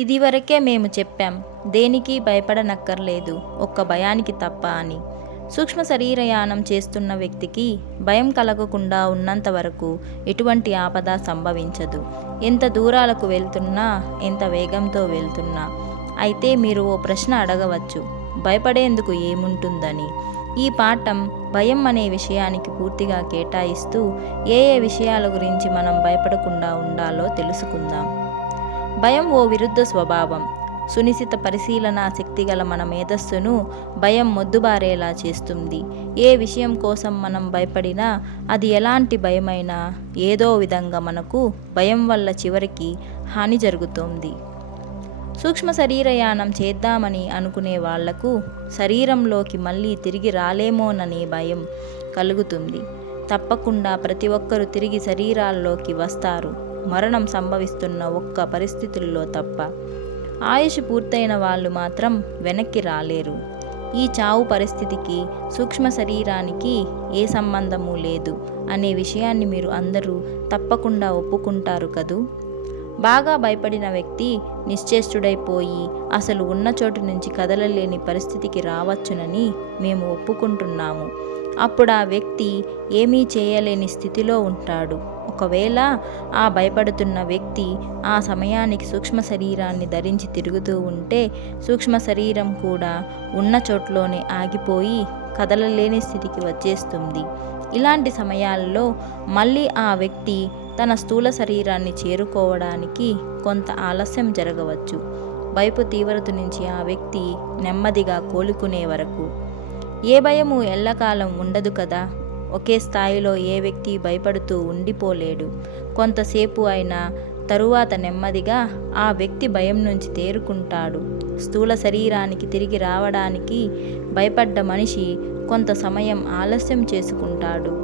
ఇదివరకే మేము చెప్పాం, దేనికి భయపడనక్కర్లేదు, ఒక్క భయానికి తప్ప అని. సూక్ష్మ శరీరయానం చేస్తున్న వ్యక్తికి భయం కలగకుండా ఉన్నంత వరకు ఎటువంటి ఆపద సంభవించదు. ఎంత దూరాలకు వెళ్తున్నా, ఎంత వేగంతో వెళ్తున్నా. అయితే మీరు ఓ ప్రశ్న అడగవచ్చు, భయపడేందుకు ఏముంటుందని. ఈ పాఠం భయం అనే విషయానికి పూర్తిగా కేటాయిస్తూ ఏ విషయాల గురించి మనం భయపడకుండా ఉండాలో తెలుసుకుందాం. భయం ఓ విరుద్ధ స్వభావం. సునిశిత పరిశీలనా శక్తిగల మన మేధస్సును భయం మొద్దుబారేలా చేస్తుంది. ఏ విషయం కోసం మనం భయపడినా, అది ఎలాంటి భయమైనా ఏదో విధంగా మనకు భయం వల్ల చివరికి హాని జరుగుతోంది. సూక్ష్మ శరీరయానం చేద్దామని అనుకునే వాళ్లకు శరీరంలోకి మళ్ళీ తిరిగి రాలేమోననే భయం కలుగుతుంది. తప్పకుండా ప్రతి ఒక్కరూ తిరిగి శరీరాల్లోకి వస్తారు, మరణం సంభవిస్తున్న ఒక్క పరిస్థితుల్లో తప్ప. ఆయుష్ పూర్తయిన వాళ్ళు మాత్రం వెనక్కి రాలేరు. ఈ చావు పరిస్థితికి సూక్ష్మ శరీరానికి ఏ సంబంధము లేదు అనే విషయాన్ని మీరు అందరూ తప్పకుండా ఒప్పుకుంటారు కదూ. బాగా భయపడిన వ్యక్తి నిశ్చేష్టుడైపోయి అసలు ఉన్న చోటు నుంచి కదలలేని పరిస్థితికి రావచ్చునని మేము ఒప్పుకుంటున్నాము. అప్పుడు ఆ వ్యక్తి ఏమీ చేయలేని స్థితిలో ఉంటాడు. ఒకవేళ ఆ భయపడుతున్న వ్యక్తి ఆ సమయానికి సూక్ష్మ శరీరాన్ని ధరించి తిరుగుతూ ఉంటే, సూక్ష్మ శరీరం కూడా ఉన్న చోట్లోనే ఆగిపోయి కదలలేని స్థితికి వచ్చేస్తుంది. ఇలాంటి సమయాల్లో మళ్ళీ ఆ వ్యక్తి తన స్థూల శరీరాన్ని చేరుకోవడానికి కొంత ఆలస్యం జరగవచ్చు. భయపు తీవ్రత నుంచి ఆ వ్యక్తి నెమ్మదిగా కోలుకునే వరకు. ఏ భయము ఎల్లకాలం ఉండదు కదా. ఒకే స్థాయిలో ఏ వ్యక్తి భయపడుతూ ఉండిపోలేడు. కొంతసేపు అయినా తరువాత నెమ్మదిగా ఆ వ్యక్తి భయం నుంచి తేరుకుంటాడు. స్థూల శరీరానికి తిరిగి రావడానికి భయపడ్డ మనిషి కొంత సమయం ఆలస్యం చేసుకుంటాడు.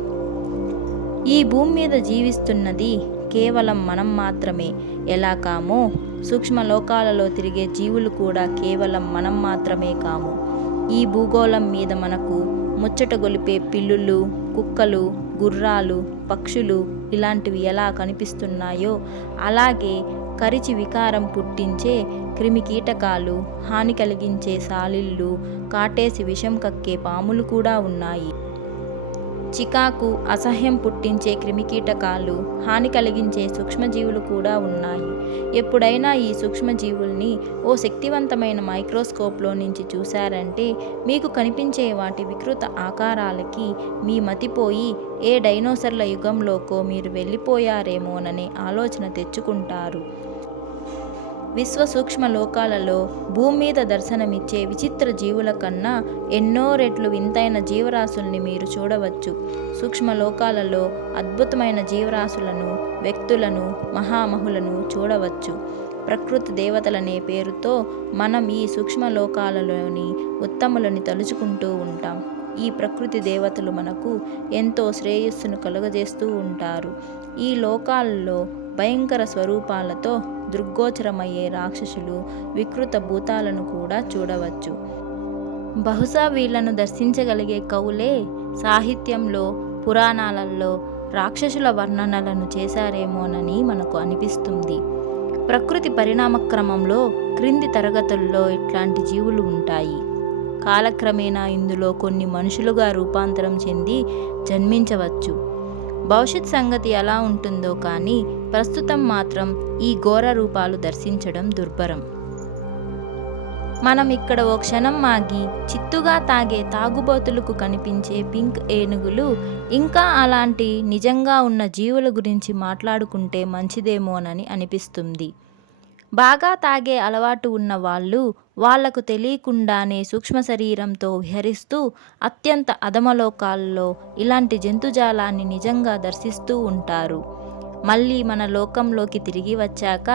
ఈ భూమి మీద జీవిస్తున్నది కేవలం మనం మాత్రమే. ఎలా కామో సూక్ష్మ లోకాలలో తిరిగే జీవులు కూడా కేవలం మనం మాత్రమే కాము. ఈ భూగోళం మీద మనకు ముచ్చట గొలిపే పిల్లులు, కుక్కలు, గుర్రాలు, పక్షులు ఇలాంటివి ఎలా కనిపిస్తున్నాయో అలాగే కరిచి వికారం పుట్టించే క్రిమికీటకాలు, హాని కలిగించే సాలిళ్ళు, కాటేసి విషం కక్కే పాములు కూడా ఉన్నాయి. చికాకు, అసహ్యం పుట్టించే క్రిమికీటకాలు, హాని కలిగించే సూక్ష్మజీవులు కూడా ఉన్నాయి. ఎప్పుడైనా ఈ సూక్ష్మజీవుల్ని ఓ శక్తివంతమైన మైక్రోస్కోప్లో నుంచి చూశారంటే మీకు కనిపించే వాటి వికృత ఆకారాలకి మీ మతిపోయి ఏ డైనోసర్ల యుగంలోకో మీరు వెళ్ళిపోయారేమోననే ఆలోచన తెచ్చుకుంటారు. విశ్వ సూక్ష్మ లోకాలలో భూమి మీద దర్శనమిచ్చే విచిత్ర జీవుల కన్నా ఎన్నో రెట్లు వింతైన జీవరాశుల్ని మీరు చూడవచ్చు. సూక్ష్మ లోకాలలో అద్భుతమైన జీవరాశులను, వ్యక్తులను, మహామహులను చూడవచ్చు. ప్రకృతి దేవతలనే పేరుతో మనం ఈ సూక్ష్మ లోకాలలోని ఉత్తములని తలుచుకుంటూ ఉంటాం. ఈ ప్రకృతి దేవతలు మనకు ఎంతో శ్రేయస్సును కలుగజేస్తూ ఉంటారు. ఈ లోకాల్లో భయంకర స్వరూపాలతో దృగ్గోచరమయ్యే రాక్షసులు, వికృత భూతాలను కూడా చూడవచ్చు. బహుశా వీళ్లను దర్శించగలిగే కవులే సాహిత్యంలో, పురాణాలలో రాక్షసుల వర్ణనలను చేశారేమోనని మనకు అనిపిస్తుంది. ప్రకృతి పరిణామక్రమంలో క్రింది తరగతుల్లో ఇట్లాంటి జీవులు ఉంటాయి. కాలక్రమేణా ఇందులో కొన్ని మనుషులుగా రూపాంతరం చెంది జన్మించవచ్చు. భవిష్యత్ సంగతి ఎలా ఉంటుందో కానీ ప్రస్తుతం మాత్రం ఈ ఘోర రూపాలు దర్శించడం దుర్భరం. మనం ఇక్కడ ఓ క్షణం ఆగి చిత్తుగా తాగే తాగుబోతులకు కనిపించే పింక్ ఏనుగులు, ఇంకా అలాంటి నిజంగా ఉన్న జీవుల గురించి మాట్లాడుకుంటే మంచిదేమోనని అనిపిస్తుంది. బాగా తాగే అలవాటు ఉన్న వాళ్ళు వాళ్లకు తెలియకుండానే సూక్ష్మ శరీరంతో విహరిస్తూ అత్యంత అధమలోకాల్లో ఇలాంటి జంతుజాలాన్ని నిజంగా దర్శిస్తూ ఉంటారు. మళ్ళీ మన లోకంలోకి తిరిగి వచ్చాక,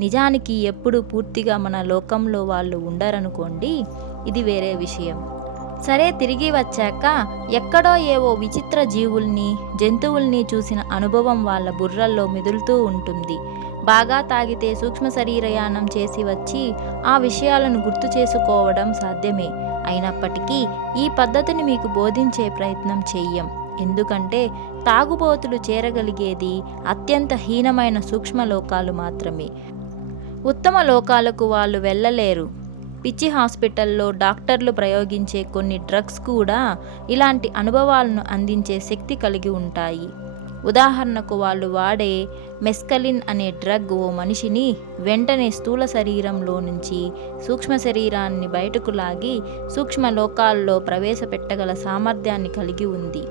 నిజానికి ఎప్పుడు పూర్తిగా మన లోకంలో వాళ్ళు ఉండరనుకోండి, ఇది వేరే విషయం. సరే, తిరిగి వచ్చాక ఎక్కడో ఏవో విచిత్ర జీవుల్ని, జంతువుల్ని చూసిన అనుభవం వాళ్ళ బుర్రల్లో మెదులుతూ ఉంటుంది. బాగా తాగితే సూక్ష్మ శరీరయానం చేసి వచ్చి ఆ విషయాలను గుర్తు చేసుకోవడం సాధ్యమే. అయినప్పటికీ ఈ పద్ధతిని మీకు బోధించే ప్రయత్నం చెయ్యం. ఎందుకంటే తాగుబోతులు చేరగలిగేది అత్యంత హీనమైన సూక్ష్మలోకాలు మాత్రమే. ఉత్తమ లోకాలకు వాళ్ళు వెళ్ళలేరు. పిచ్చి హాస్పిటల్లో డాక్టర్లు ప్రయోగించే కొన్ని డ్రగ్స్ కూడా ఇలాంటి అనుభవాలను అందించే శక్తి కలిగి ఉంటాయి. ఉదాహరణకు వాళ్ళు వాడే మెస్కలిన్ అనే డ్రగ్ ఓ మనిషిని వెంటనే స్థూల శరీరంలో నుంచి సూక్ష్మ శరీరాన్ని బయటకు లాగి సూక్ష్మ లోకాల్లో ప్రవేశపెట్టగల సామర్థ్యాన్ని కలిగి ఉంది.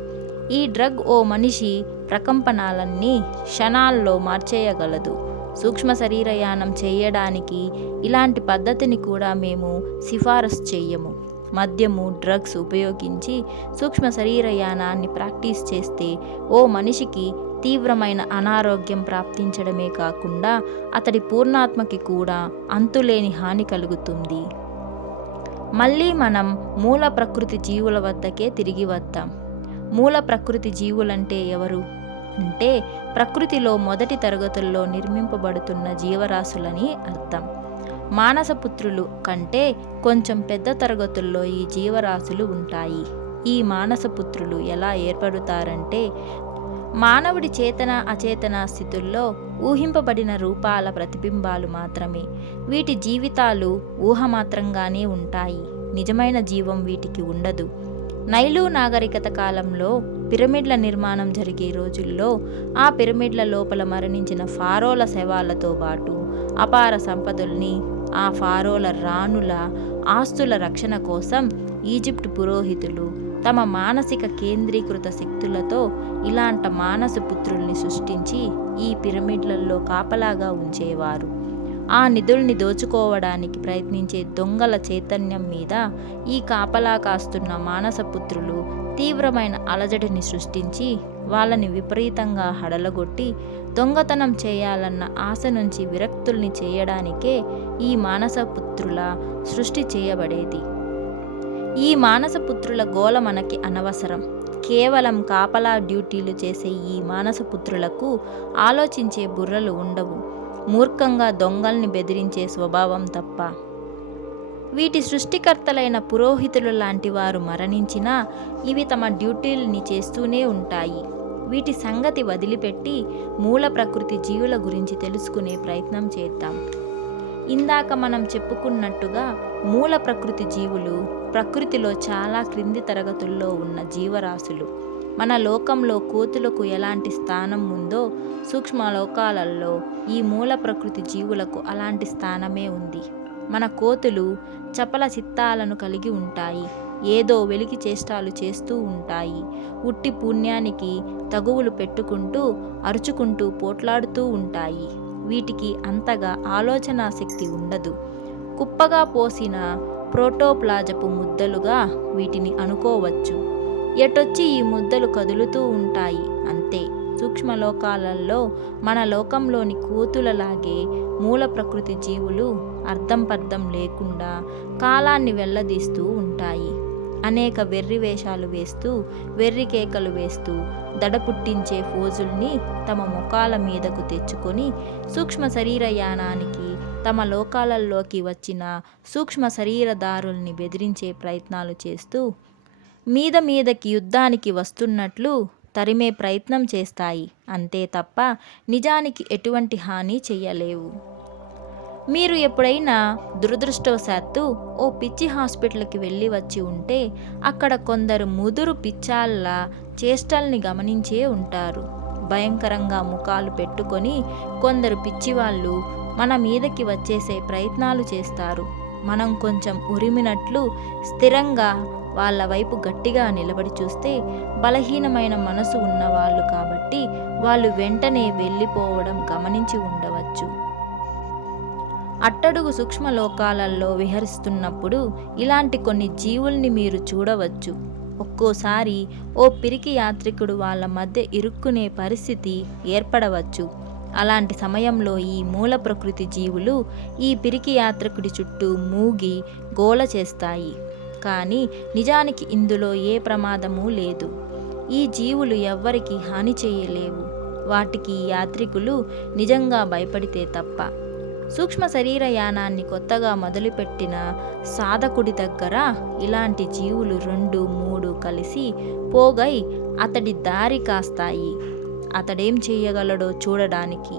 ఈ డ్రగ్ ఓ మనిషి ప్రకంపనాలన్నీ క్షణాల్లో మార్చేయగలదు. సూక్ష్మ శరీరయానం చేయడానికి ఇలాంటి పద్ధతిని కూడా మేము సిఫారసు చెయ్యము. మద్యము, డ్రగ్స్ ఉపయోగించి సూక్ష్మ శరీరయానాన్ని ప్రాక్టీస్ చేస్తే ఓ మనిషికి తీవ్రమైన అనారోగ్యం ప్రాప్తించడమే కాకుండా అతడి పూర్ణాత్మకి కూడా అంతులేని హాని కలుగుతుంది. మళ్ళీ మనం మూల ప్రకృతి జీవుల వద్దకే తిరిగి వద్దాం. మూల ప్రకృతి జీవులంటే ఎవరు అంటే ప్రకృతిలో మొదటి తరగతుల్లో నిర్మింపబడుతున్న జీవరాశులని అర్థం. మానసపుత్రులు కంటే కొంచెం పెద్ద తరగతుల్లో ఈ జీవరాశులు ఉంటాయి. ఈ మానసపుత్రులు ఎలా ఏర్పడుతారంటే మానవుడి చేతన అచేతన స్థితుల్లో ఊహింపబడిన రూపాల ప్రతిబింబాలు మాత్రమే. వీటి జీవితాలు ఊహమాత్రంగానే ఉంటాయి. నిజమైన జీవం వీటికి ఉండదు. నైలు నాగరికత కాలంలో పిరమిడ్ల నిర్మాణం జరిగే రోజుల్లో ఆ పిరమిడ్ల లోపల మరణించిన ఫారోల శవాలతో పాటు అపార సంపదల్ని, ఆ ఫారోల రాణుల ఆస్తుల రక్షణ కోసం ఈజిప్ట్ పురోహితులు తమ మానసిక కేంద్రీకృత శక్తులతో ఇలాంటి మానస పుత్రుల్ని సృష్టించి ఈ పిరమిడ్లలో కాపలాగా ఉంచేవారు. ఆ నిధుల్ని దోచుకోవడానికి ప్రయత్నించే దొంగల చైతన్యం మీద ఈ కాపలా కాస్తున్న మానసపుత్రులు తీవ్రమైన అలజడిని సృష్టించి వాళ్ళని విపరీతంగా హడలగొట్టి దొంగతనం చేయాలన్న ఆశ నుంచి విరక్తుల్ని చేయడానికే ఈ మానసపుత్రుల సృష్టి చేయబడేది. ఈ మానసపుత్రుల గోల మనకి అనవసరం. కేవలం కాపలా డ్యూటీలు చేసే ఈ మానసపుత్రులకు ఆలోచించే బుర్రలు ఉండవు. మూర్ఖంగా దొంగల్ని బెదిరించే స్వభావం తప్ప. వీటి సృష్టికర్తలైన పురోహితులు లాంటి వారు మరణించినా ఇవి తమ డ్యూటీల్ని చేస్తూనే ఉంటాయి. వీటి సంగతి వదిలిపెట్టి మూల ప్రకృతి జీవుల గురించి తెలుసుకునే ప్రయత్నం చేద్దాం. ఇందాక మనం చెప్పుకున్నట్టుగా మూల ప్రకృతి జీవులు ప్రకృతిలో చాలా క్రింది తరగతుల్లో ఉన్న జీవరాశులు. మన లోకంలో కోతులకు ఎలాంటి స్థానం ఉందో సూక్ష్మ లోకాలలో ఈ మూల ప్రకృతి జీవులకు అలాంటి స్థానమే ఉంది. మన కోతులు చపల చిత్తాలను కలిగి ఉంటాయి. ఏదో వెలికి చేష్టాలు చేస్తూ ఉంటాయి. ఉట్టి పుణ్యానికి తగువులు పెట్టుకుంటూ అరుచుకుంటూ పోట్లాడుతూ ఉంటాయి. వీటికి అంతగా ఆలోచనా శక్తి ఉండదు. కుప్పగా పోసిన ప్రోటోప్లాజపు ముద్దలుగా వీటిని అనుకోవచ్చు. ఎటొచ్చి ఈ ముద్దలు కదులుతూ ఉంటాయి అంతే. సూక్ష్మలోకాలలో మన లోకంలోని కోతులలాగే మూల ప్రకృతి జీవులు అర్థం పర్థం లేకుండా కాలాన్ని వెల్లదీస్తూ ఉంటాయి. అనేక వెర్రి వేషాలు వేస్తూ వెర్రి కేకలు వేస్తూ దడ పుట్టించే ఫోజుల్ని తమ ముఖాల మీదకు తెచ్చుకొని సూక్ష్మ శరీరయానానికి తమ లోకాలలోకి వచ్చిన సూక్ష్మ శరీరదారుల్ని బెదిరించే ప్రయత్నాలు చేస్తూ మీదకి యుద్ధానికి వస్తున్నట్లు తరిమే ప్రయత్నం చేస్తాయి. అంతే తప్ప నిజానికి ఎటువంటి హాని చెయ్యలేవు. మీరు ఎప్పుడైనా దురదృష్టవశాత్తు ఓ పిచ్చి హాస్పిటల్కి వెళ్ళి వచ్చి ఉంటే అక్కడ కొందరు ముదురు పిచ్చాళ్ళ చేష్టల్ని గమనించే ఉంటారు. భయంకరంగా ముఖాలు పెట్టుకొని కొందరు పిచ్చివాళ్ళు మన మీదకి వచ్చేసే ప్రయత్నాలు చేస్తారు. మనం కొంచెం ఉరిమినట్లు స్థిరంగా వాళ్ళ వైపు గట్టిగా నిలబడి చూస్తే బలహీనమైన మనసు ఉన్నవాళ్ళు కాబట్టి వాళ్ళు వెంటనే వెళ్ళిపోవడం గమనించి ఉండవచ్చు. అట్టడుగు సూక్ష్మలోకాలలో విహరిస్తున్నప్పుడు ఇలాంటి కొన్ని జీవుల్ని మీరు చూడవచ్చు. ఒక్కోసారి ఓ పిరికి యాత్రికుడు వాళ్ళ మధ్య ఇరుక్కునే పరిస్థితి ఏర్పడవచ్చు. అలాంటి సమయంలో ఈ మూల ప్రకృతి జీవులు ఈ పిరికి యాత్రికుడి చుట్టూ మూగి గోల చేస్తాయి. కానీ నిజానికి ఇందులో ఏ ప్రమాదమూ లేదు. ఈ జీవులు ఎవ్వరికి హాని చేయలేవు. వాటికి యాత్రికులు నిజంగా భయపడితే తప్ప. సూక్ష్మ శరీరయానాన్ని కొత్తగా మొదలుపెట్టిన సాధకుడి దగ్గర ఇలాంటి జీవులు 2-3 కలిసి పోగై అతడి దారి కాస్తాయి. అతడేం చేయగలడో చూడడానికి.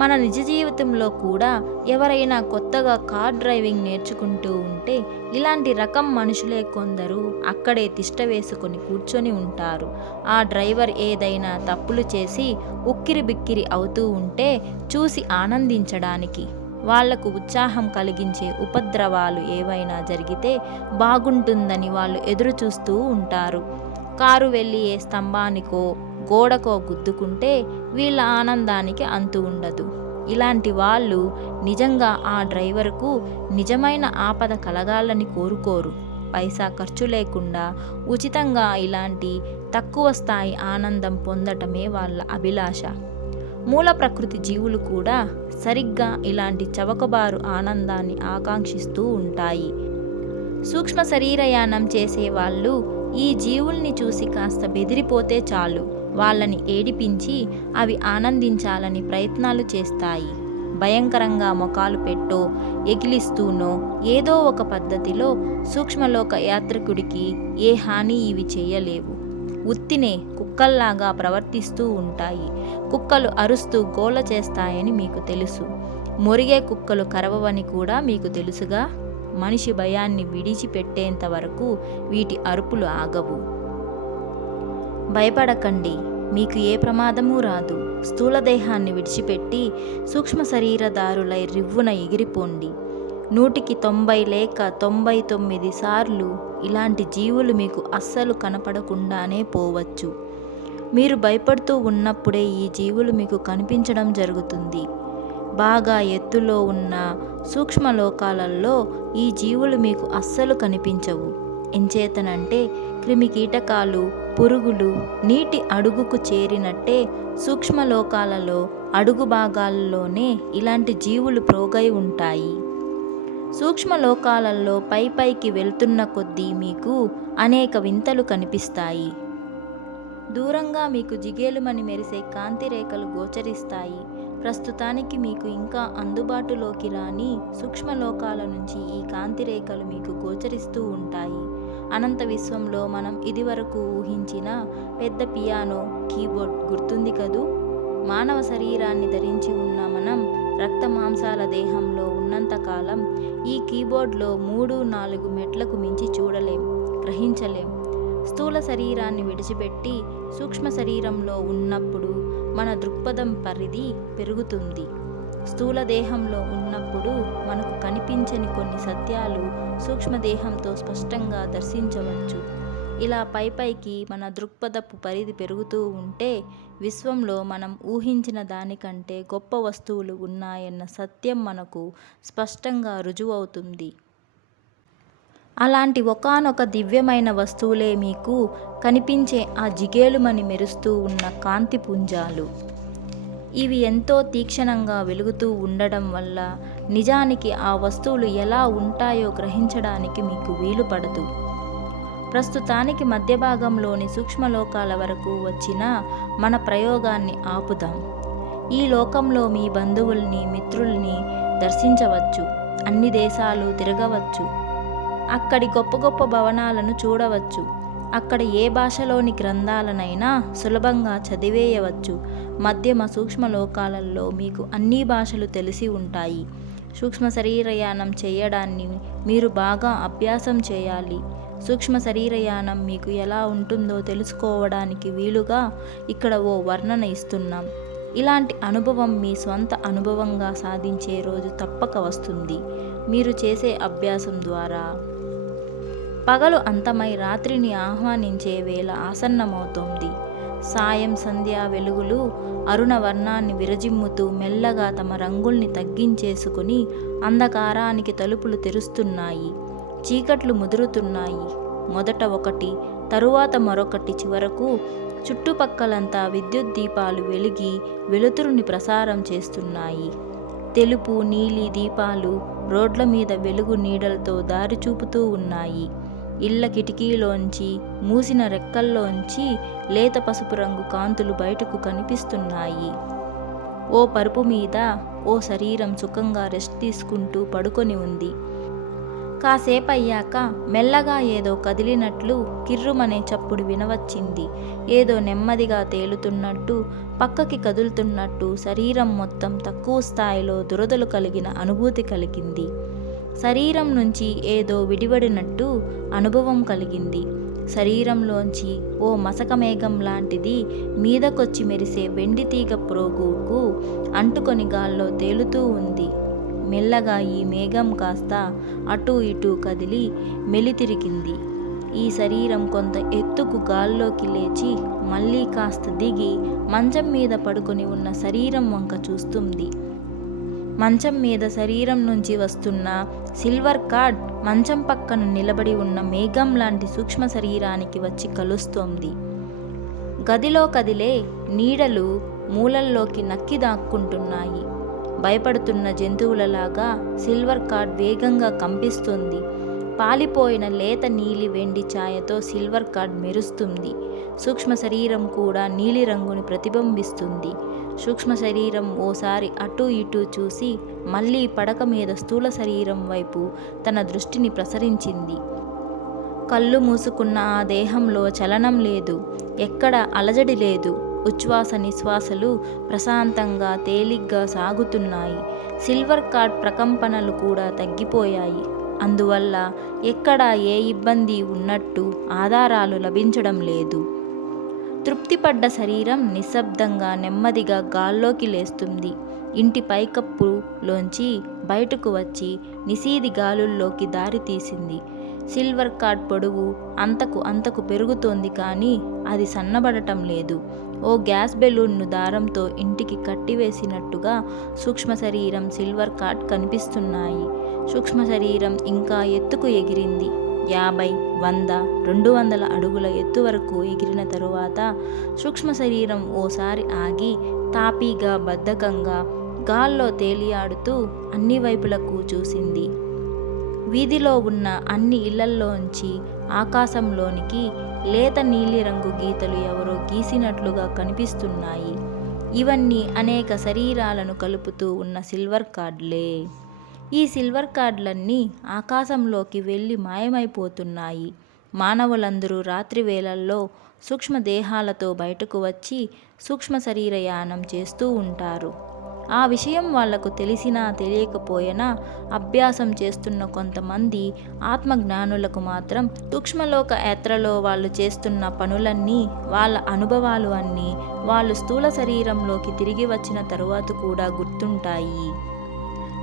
మన నిజ జీవితంలో కూడా ఎవరైనా కొత్తగా కార్ డ్రైవింగ్ నేర్చుకుంటూ ఉంటే ఇలాంటి రకం మనుషులే కొందరు అక్కడే తిష్ట వేసుకొని కూర్చొని ఉంటారు. ఆ డ్రైవర్ ఏదైనా తప్పులు చేసి ఉక్కిరి బిక్కిరి అవుతూ ఉంటే చూసి ఆనందించడానికి, వాళ్లకు ఉత్సాహం కలిగించే ఉపద్రవాలు ఏవైనా జరిగితే బాగుంటుందని వాళ్ళు ఎదురు చూస్తూ ఉంటారు. కారు వెళ్ళి ఏ స్తంభానికో గోడకో గుద్దుకుంటే వీళ్ళ ఆనందానికి అంతు ఉండదు. ఇలాంటి వాళ్ళు నిజంగా ఆ డ్రైవర్కు నిజమైన ఆపద కలగాలని కోరుకోరు. పైసా ఖర్చు లేకుండా ఉచితంగా ఇలాంటి తక్కువ స్థాయి ఆనందం పొందటమే వాళ్ళ అభిలాష. మూల ప్రకృతి జీవులు కూడా సరిగ్గా ఇలాంటి చవకబారు ఆనందాన్ని ఆకాంక్షిస్తూ ఉంటాయి. సూక్ష్మ శరీరయానం చేసేవాళ్ళు ఈ జీవుల్ని చూసి కాస్త బెదిరిపోతే చాలు, వాళ్ళని ఏడిపించి అవి ఆనందించాలని ప్రయత్నాలు చేస్తాయి. భయంకరంగా మొఖాలు పెట్టో ఎగిలిస్తూనో ఏదో ఒక పద్ధతిలో సూక్ష్మలోక యాత్రికుడికి ఏ హాని ఇవి చేయలేవు. ఉత్తినే కుక్కల్లాగా ప్రవర్తిస్తూ ఉంటాయి. కుక్కలు అరుస్తూ గోల చేస్తాయని మీకు తెలుసు. మొరిగే కుక్కలు కరవవని కూడా మీకు తెలుసుగా. మనిషి భయాన్ని విడిచిపెట్టేంత వరకు వీటి అరుపులు ఆగవు. భయపడకండి, మీకు ఏ ప్రమాదమూ రాదు. స్థూల దేహాన్ని విడిచిపెట్టి సూక్ష్మ శరీరదారులై రివ్వున ఎగిరిపోండి. 100కి 90 లేక 99 సార్లు ఇలాంటి జీవులు మీకు అస్సలు కనపడకుండానే పోవచ్చు. మీరు భయపడుతూ ఉన్నప్పుడే ఈ జీవులు మీకు కనిపించడం జరుగుతుంది. బాగా ఎత్తులో ఉన్న సూక్ష్మలోకాలలో ఈ జీవులు మీకు అస్సలు కనిపించవు. ఎంచేతనంటే క్రిమికీటకాలు, పురుగులు నీటి అడుగుకు చేరినట్టే సూక్ష్మలోకాలలో అడుగు భాగాల్లోనే ఇలాంటి జీవులు ప్రోగై ఉంటాయి. సూక్ష్మలోకాలలో పైకి వెళ్తున్న కొద్దీ మీకు అనేక వింతలు కనిపిస్తాయి. దూరంగా మీకు జిగేలుమని మెరిసే కాంతి రేఖలు గోచరిస్తాయి. ప్రస్తుతానికి మీకు ఇంకా అందుబాటులోకి రాని సూక్ష్మలోకాల నుంచి ఈ కాంతి రేఖలు మీకు గోచరిస్తూ ఉంటాయి. అనంత విశ్వంలో మనం ఇదివరకు ఊహించిన పెద్ద పియానో, కీబోర్డ్ గుర్తుంది కదూ? మానవ శరీరాన్ని ధరించి ఉన్న మనం రక్త మాంసాల దేహంలో ఉన్నంతకాలం ఈ కీబోర్డ్లో 3-4 మెట్లకు మించి చూడలేం, గ్రహించలేం. స్థూల శరీరాన్ని విడిచిపెట్టి సూక్ష్మ శరీరంలో ఉన్నప్పుడు మన దృక్పథం పరిధి పెరుగుతుంది. స్థూల దేహంలో ఉన్నప్పుడు మనకు కనిపించని కొన్ని సత్యాలు సూక్ష్మదేహంతో స్పష్టంగా దర్శించవచ్చు. ఇలా పైకి మన దృక్పథపు పరిధి పెరుగుతూ ఉంటే విశ్వంలో మనం ఊహించిన దానికంటే గొప్ప వస్తువులు ఉన్నాయన్న సత్యం మనకు స్పష్టంగా రుజువవుతుంది. అలాంటి ఒకానొక దివ్యమైన వస్తువులే మీకు కనిపించే ఆ జిగేలుమని మెరుస్తూ ఉన్న కాంతి పుంజాలు. ఇవి ఎంతో తీక్షణంగా వెలుగుతూ ఉండడం వల్ల నిజానికి ఆ వస్తువులు ఎలా ఉంటాయో గ్రహించడానికి మీకు వీలు పడదు. ప్రస్తుతానికి మధ్య భాగంలోని సూక్ష్మలోకాల వరకు వచ్చిన మన ప్రయోగాన్ని ఆపుదాం. ఈ లోకంలో మీ బంధువుల్ని, మిత్రుల్ని దర్శించవచ్చు. అన్ని దేశాలు తిరగవచ్చు. అక్కడి గొప్ప గొప్ప భవనాలను చూడవచ్చు. అక్కడ ఏ భాషలోని గ్రంథాలనైనా సులభంగా చదివేయవచ్చు. మధ్యమ సూక్ష్మలోకాలలో మీకు అన్ని భాషలు తెలిసి ఉంటాయి. సూక్ష్మ శరీరయానం చేయడాన్ని మీరు బాగా అభ్యాసం చేయాలి. సూక్ష్మ శరీరయానం మీకు ఎలా ఉంటుందో తెలుసుకోవడానికి వీలుగా ఇక్కడ ఓ వర్ణన ఇస్తున్నాం. ఇలాంటి అనుభవం మీ స్వంత అనుభవంగా సాధించే రోజు తప్పక వస్తుంది. మీరు చేసే అభ్యాసం ద్వారా. పగలు అంతమై రాత్రిని ఆహ్వానించే వేళ ఆసన్నమవుతోంది. సాయం సంధ్యా వెలుగులు అరుణవర్ణాన్ని విరజిమ్ముతూ మెల్లగా తమ రంగుల్ని తగ్గించేసుకుని అంధకారానికి తలుపులు తెరుస్తున్నాయి. చీకట్లు ముదురుతున్నాయి. మొదట ఒకటి, తరువాత మరొకటి, చివరకు చుట్టుపక్కలంతా విద్యుత్ దీపాలు వెలిగి వెలుతురుని ప్రసారం చేస్తున్నాయి. తెలుపు నీలి దీపాలు రోడ్ల మీద వెలుగు నీడలతో దారి చూపుతూ ఉన్నాయి. ఇళ్ల కిటికీలోంచి, మూసిన రెక్కల్లోంచి లేత పసుపు రంగు కాంతులు బయటకు కనిపిస్తున్నాయి. ఓ పరుపు మీద ఓ శరీరం సుఖంగా రెస్ట్ తీసుకుంటూ పడుకొని ఉంది. కాసేపయ్యాక మెల్లగా ఏదో కదిలినట్లు కిర్రుమనే చప్పుడు వినవచ్చింది. ఏదో నెమ్మదిగా తేలుతున్నట్టు, పక్కకి కదులుతున్నట్టు శరీరం మొత్తం తక్కువ స్థాయిలో దురదలు కలిగిన అనుభూతి కలిగింది. శరీరం నుంచి ఏదో విడివడినట్టు అనుభవం కలిగింది. శరీరంలోంచి ఓ మసక మేఘం లాంటిది మీదకొచ్చి మెరిసే వెండి తీగ ప్రోగుకు అంటుకొని గాల్లో తేలుతూ ఉంది. మెల్లగా ఈ మేఘం కాస్త అటూ ఇటూ కదిలి మెలితిరిగింది. ఈ శరీరం కొంత ఎత్తుకు గాల్లోకి లేచి మళ్ళీ కాస్త దిగి మంచం మీద పడుకొని ఉన్న శరీరం వంక చూస్తుంది. మంచం మీద శరీరం నుంచి వస్తున్న సిల్వర్ కార్డ్ మంచం పక్కన నిలబడి ఉన్న మేఘం లాంటి సూక్ష్మ శరీరానికి వచ్చి కలుస్తోంది. గదిలో కదిలే నీడలు మూలల్లోకి నక్కి దాక్కుంటున్నాయి. భయపడుతున్న జంతువులలాగా సిల్వర్ కార్డ్ వేగంగా కంపిస్తుంది. పాలిపోయిన లేత నీలి వెండి ఛాయతో సిల్వర్ కార్డ్ మెరుస్తుంది. సూక్ష్మ శరీరం కూడా నీలిరంగుని ప్రతిబింబిస్తుంది. సూక్ష్మ శరీరం ఓసారి అటూ ఇటూ చూసి మళ్ళీ పడక మీద స్థూల శరీరం వైపు తన దృష్టిని ప్రసరించింది. కళ్ళు మూసుకున్న ఆ దేహంలో చలనం లేదు, ఎక్కడ అలజడి లేదు. ఉచ్ఛ్వాస నిశ్వాసలు ప్రశాంతంగా తేలిగ్గా సాగుతున్నాయి. సిల్వర్ కార్డ్ ప్రకంపనలు కూడా తగ్గిపోయాయి. అందువల్ల ఎక్కడా ఏ ఇబ్బంది ఉన్నట్టు ఆధారాలు లభించడం లేదు. తృప్తిపడ్డ శరీరం నిశ్శబ్దంగా నెమ్మదిగా గాల్లోకి లేస్తుంది. ఇంటి పైకప్పులోంచి బయటకు వచ్చి నిశీది గాలుల్లోకి దారి తీసింది. సిల్వర్ కార్డ్ పొడవు అంతకు పెరుగుతోంది, కానీ అది సన్నబడటం లేదు. ఓ గ్యాస్ బెలూన్ను దారంతో ఇంటికి కట్టివేసినట్టుగా సూక్ష్మ శరీరం, సిల్వర్ కార్డ్ కనిపిస్తున్నాయి. సూక్ష్మ శరీరం ఇంకా ఎత్తుకు ఎగిరింది. 50, 100, 200 అడుగుల ఎత్తు వరకు ఎగిరిన తరువాత సూక్ష్మ శరీరం ఓసారి ఆగి తాపీగా బద్ధకంగా గాల్లో తేలియాడుతూ అన్ని వైపులకు చూసింది. వీధిలో ఉన్న అన్ని ఇళ్లల్లోంచి ఆకాశంలోనికి లేత నీలిరంగు గీతలు ఎవరో గీసినట్లుగా కనిపిస్తున్నాయి. ఇవన్నీ అనేక శరీరాలను కలుపుతూ ఉన్న సిల్వర్ కార్డ్లే. ఈ సిల్వర్ కార్డ్లన్నీ ఆకాశంలోకి వెళ్ళి మాయమైపోతున్నాయి. మానవులందరూ రాత్రి వేళల్లో సూక్ష్మదేహాలతో బయటకు వచ్చి సూక్ష్మ శరీరయానం చేస్తూ ఉంటారు. ఆ విషయం వాళ్లకు తెలిసినా తెలియకపోయినా అభ్యాసం చేస్తున్న కొంతమంది ఆత్మజ్ఞానులకు మాత్రం సూక్ష్మలోక యాత్రలో వాళ్ళు చేస్తున్న పనులన్నీ, వాళ్ళ అనుభవాలు అన్నీ వాళ్ళు స్థూల శరీరంలోకి తిరిగి వచ్చిన తరువాత కూడా గుర్తుంటాయి.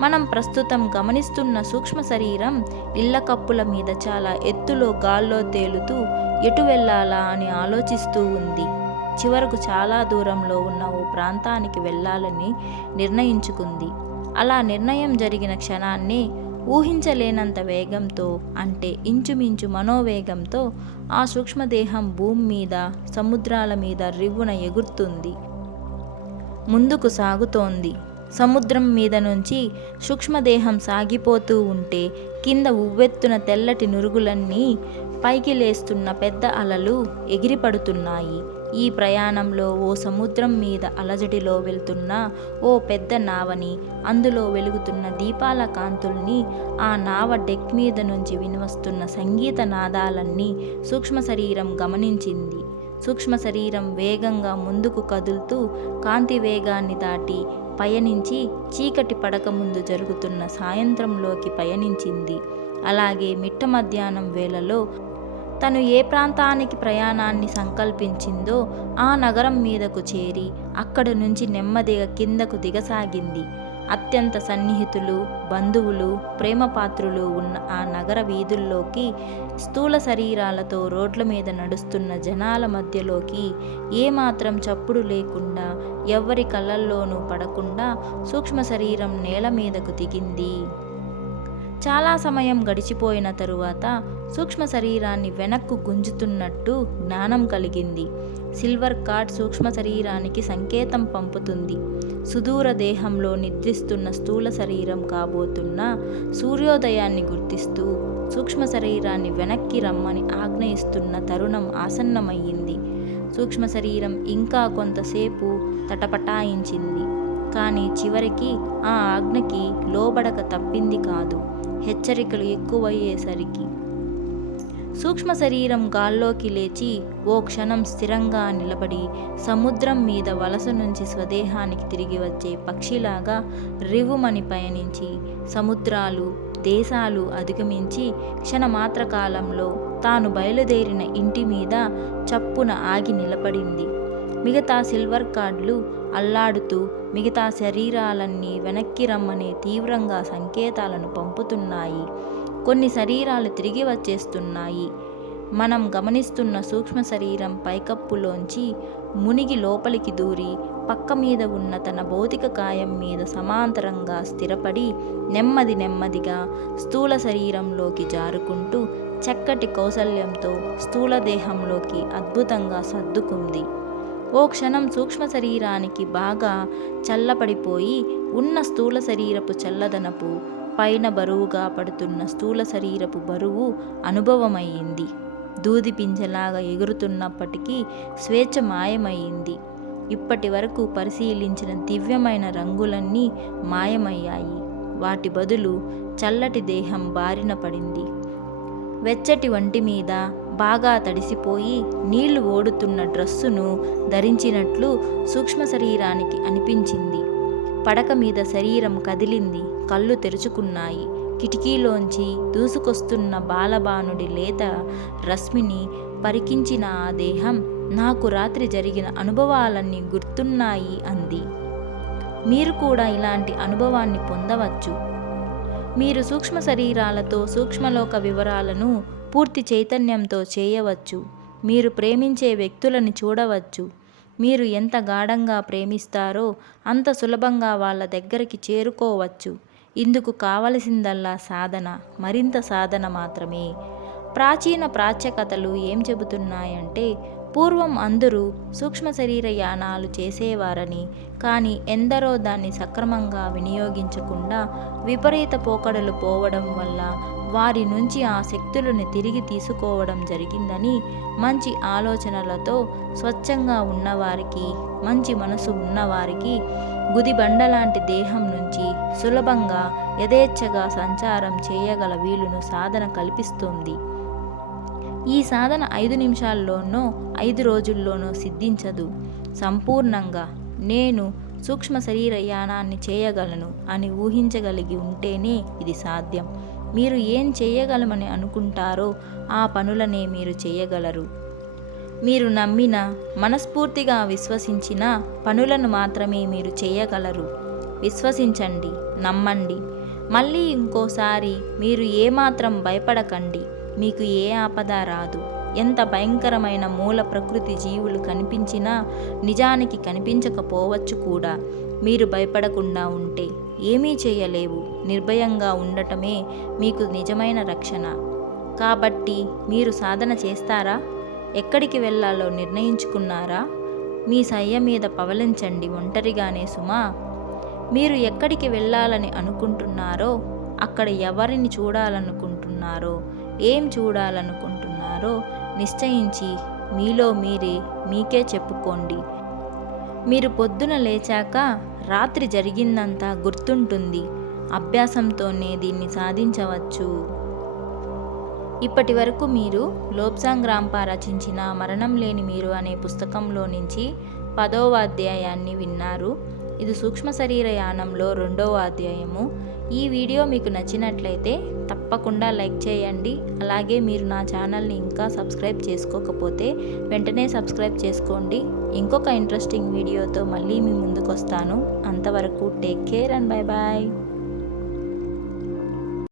మనం ప్రస్తుతం గమనిస్తున్న సూక్ష్మ శరీరం ఇళ్ల కప్పుల మీద చాలా ఎత్తులో గాల్లో తేలుతూ ఎటు వెళ్ళాలా అని ఆలోచిస్తూ ఉంది. చివరకు చాలా దూరంలో ఉన్న ఓ ప్రాంతానికి వెళ్ళాలని నిర్ణయించుకుంది. అలా నిర్ణయం జరిగిన క్షణాన్నే ఊహించలేనంత వేగంతో, అంటే ఇంచుమించు మనోవేగంతో ఆ సూక్ష్మదేహం భూమి మీద, సముద్రాల మీద రివ్వున ఎగురుతుంది, ముందుకు సాగుతోంది. సముద్రం మీద నుంచి సూక్ష్మదేహం సాగిపోతూ ఉంటే కింద ఉవ్వెత్తున తెల్లటి నురుగులన్నీ పైకి లేస్తున్న పెద్ద అలలు ఎగిరిపడుతున్నాయి. ఈ ప్రయాణంలో ఓ సముద్రం మీద అలజడిలో వెళ్తున్న ఓ పెద్ద నావని, అందులో వెలుగుతున్న దీపాల కాంతుల్ని, ఆ నావ డెక్ మీద నుంచి వినివస్తున్న సంగీత నాదాలన్నీ సూక్ష్మ శరీరం గమనించింది. సూక్ష్మ శరీరం వేగంగా ముందుకు కదులుతూ కాంతి వేగాన్ని దాటి పయనించి చీకటి పడకముందు జరుగుతున్న సాయంత్రంలోకి పయనించింది. అలాగే మిట్ట మధ్యాహ్నం వేళలో తను ఏ ప్రాంతానికి ప్రయాణాన్ని సంకల్పించిందో ఆ నగరం మీదకు చేరి అక్కడి నుంచి నెమ్మదిగా కిందకు దిగసాగింది. అత్యంత సన్నిహితులు, బంధువులు, ప్రేమపాత్రులు ఉన్న ఆ నగర వీధుల్లోకి, స్థూల శరీరాలతో రోడ్ల మీద నడుస్తున్న జనాల మధ్యలోకి ఏమాత్రం చప్పుడు లేకుండా, ఎవ్వరి కళ్ళల్లోనూ పడకుండా సూక్ష్మ శరీరం నేల మీదకు దిగింది. చాలా సమయం గడిచిపోయిన తరువాత సూక్ష్మ శరీరాన్ని వెనక్కు గుంజుతున్నట్టు జ్ఞానం కలిగింది. సిల్వర్ కార్డ్ సూక్ష్మ శరీరానికి సంకేతం పంపుతుంది. సుదూర దేహంలో నిద్రిస్తున్న స్థూల శరీరం కాబోతున్న సూర్యోదయాన్ని గుర్తిస్తూ సూక్ష్మ శరీరాన్ని వెనక్కి రమ్మని ఆజ్ఞ ఇస్తున్న తరుణం ఆసన్నమయ్యింది. సూక్ష్మ శరీరం ఇంకా కొంతసేపు తటపటాయించింది. కానీ చివరికి ఆ ఆజ్ఞకి లోబడక తప్పింది కాదు. హెచ్చరికలు ఎక్కువయ్యేసరికి సూక్ష్మ శరీరం గాల్లోకి లేచి ఓ క్షణం స్థిరంగా నిలబడి సముద్రం మీద వలస నుంచి స్వదేహానికి తిరిగి వచ్చే పక్షిలాగా రివుమని పయనించి సముద్రాలు దేశాలు అధిగమించి క్షణమాత్ర కాలంలో తాను బయలుదేరిన ఇంటి మీద చప్పున ఆగి నిలబడింది. మిగతా సిల్వర్ కార్డులు అల్లాడుతూ మిగతా శరీరాలన్నీ వెనక్కి రమ్మనే తీవ్రంగా సంకేతాలను పంపుతున్నాయి. కొన్ని శరీరాలు తిరిగి వచ్చేస్తున్నాయి. మనం గమనిస్తున్న సూక్ష్మ శరీరం పైకప్పులోంచి మునిగి లోపలికి దూరి పక్క మీద ఉన్న తన భౌతిక కాయం మీద సమాంతరంగా స్థిరపడి నెమ్మదిగా స్థూల శరీరంలోకి జారుకుంటూ చక్కటి కౌశల్యంతో స్థూల దేహంలోకి అద్భుతంగా సర్దుకుంది. ఓ క్షణం సూక్ష్మ శరీరానికి బాగా చల్లపడిపోయి ఉన్న స్థూల శరీరపు చల్లదనపు పైన బరువుగా పడుతున్న స్థూల శరీరపు బరువు అనుభవమయ్యింది. దూది పింజలాగా ఎగురుతున్నప్పటికీ స్వేచ్ఛ మాయమయ్యింది. ఇప్పటి వరకు పరిశీలించిన దివ్యమైన రంగులన్నీ మాయమయ్యాయి. వాటి బదులు చల్లటి దేహం బారిన పడింది. వెచ్చటి వంటి మీద బాగా తడిసిపోయి నీళ్లు ఓడుతున్న డ్రస్సును ధరించినట్లు సూక్ష్మ శరీరానికి అనిపించింది. పడక మీద శరీరం కదిలింది. కళ్ళు తెరుచుకున్నాయి. కిటికీలోంచి దూసుకొస్తున్న బాలబానుడి లేత రశ్మిని పరికించిన ఆ దేహం నాకు రాత్రి జరిగిన అనుభవాలన్నీ గుర్తున్నాయి అంది. మీరు కూడా ఇలాంటి అనుభవాన్ని పొందవచ్చు. మీరు సూక్ష్మ శరీరాలతో సూక్ష్మలోక వివరాలను పూర్తి చైతన్యంతో చేయవచ్చు. మీరు ప్రేమించే వ్యక్తులని చూడవచ్చు. మీరు ఎంత గాఢంగా ప్రేమిస్తారో అంత సులభంగా వాళ్ళ దగ్గరికి చేరుకోవచ్చు. ఇందుకు కావలసిందల్లా సాధన, మరింత సాధన మాత్రమే. ప్రాచీన ప్రాచ్యకథలు ఏం చెబుతున్నాయంటే పూర్వం అందరూ సూక్ష్మ శరీర యానాలు చేసేవారని, కానీ ఎందరో దాన్ని సక్రమంగా వినియోగించకుండా విపరీత పోకడలు పోవడం వల్ల వారి నుంచి ఆ శక్తులను తిరిగి తీసుకోవడం జరిగిందని, మంచి ఆలోచనలతో స్వచ్ఛంగా ఉన్నవారికి, మంచి మనసు ఉన్నవారికి గుదిబండలాంటి దేహం నుంచి సులభంగా యథేచ్ఛగా సంచారం చేయగల వీలును సాధన కల్పిస్తుంది. ఈ సాధన 5 నిమిషాల్లోనో 5 రోజుల్లోనో సిద్ధించదు. సంపూర్ణంగా నేను సూక్ష్మ శరీర యానాన్ని చేయగలను అని ఊహించగలిగి ఉంటేనే ఇది సాధ్యం. మీరు ఏం చేయగలమని అనుకుంటారో ఆ పనులనే మీరు చేయగలరు. మీరు నమ్మిన, మనస్ఫూర్తిగా విశ్వసించిన పనులను మాత్రమే మీరు చేయగలరు. విశ్వసించండి, నమ్మండి. మళ్ళీ ఇంకోసారి మీరు ఏమాత్రం భయపడకండి. మీకు ఏ ఆపద రాదు. ఎంత భయంకరమైన మూల ప్రకృతి జీవులు కనిపించినా నిజానికి కనిపించకపోవచ్చు కూడా. మీరు భయపడకుండా ఉంటే ఏమీ చేయలేవు. నిర్భయంగా ఉండటమే మీకు నిజమైన రక్షణ. కాబట్టి మీరు సాధన చేస్తారా? ఎక్కడికి వెళ్ళాలో నిర్ణయించుకున్నారా? మీ సయ్య మీద పవలించండి ఒంటరిగానే సుమా. మీరు ఎక్కడికి వెళ్ళాలని అనుకుంటున్నారో, అక్కడ ఎవరిని చూడాలనుకుంటున్నారో, ఏం చూడాలనుకుంటున్నారో నిశ్చయించి మీలో మీరే మీకే చెప్పుకోండి. మీరు పొద్దున లేచాక రాత్రి జరిగిందంతా గుర్తుంటుంది. అభ్యాసంతోనే దీన్ని సాధించవచ్చు. ఇప్పటి వరకు మీరు లోబ్సాంగ్ రాంపా రచించిన మరణం లేని మీరు అనే పుస్తకంలో నుంచి 10వ అధ్యాయాన్ని విన్నారు. ఇది సూక్ష్మ శరీర యానంలో 2వ అధ్యాయము. ఈ వీడియో మీకు నచ్చినట్లయితే తప్పకుండా లైక్ చేయండి. అలాగే మీరు నా ఛానల్ని ఇంకా సబ్స్క్రైబ్ చేసుకోకపోతే వెంటనే సబ్స్క్రైబ్ చేసుకోండి. ఇంకొక ఇంట్రెస్టింగ్ వీడియోతో మళ్ళీ మీ ముందుకు వస్తాను. అంతవరకు take care and bye bye.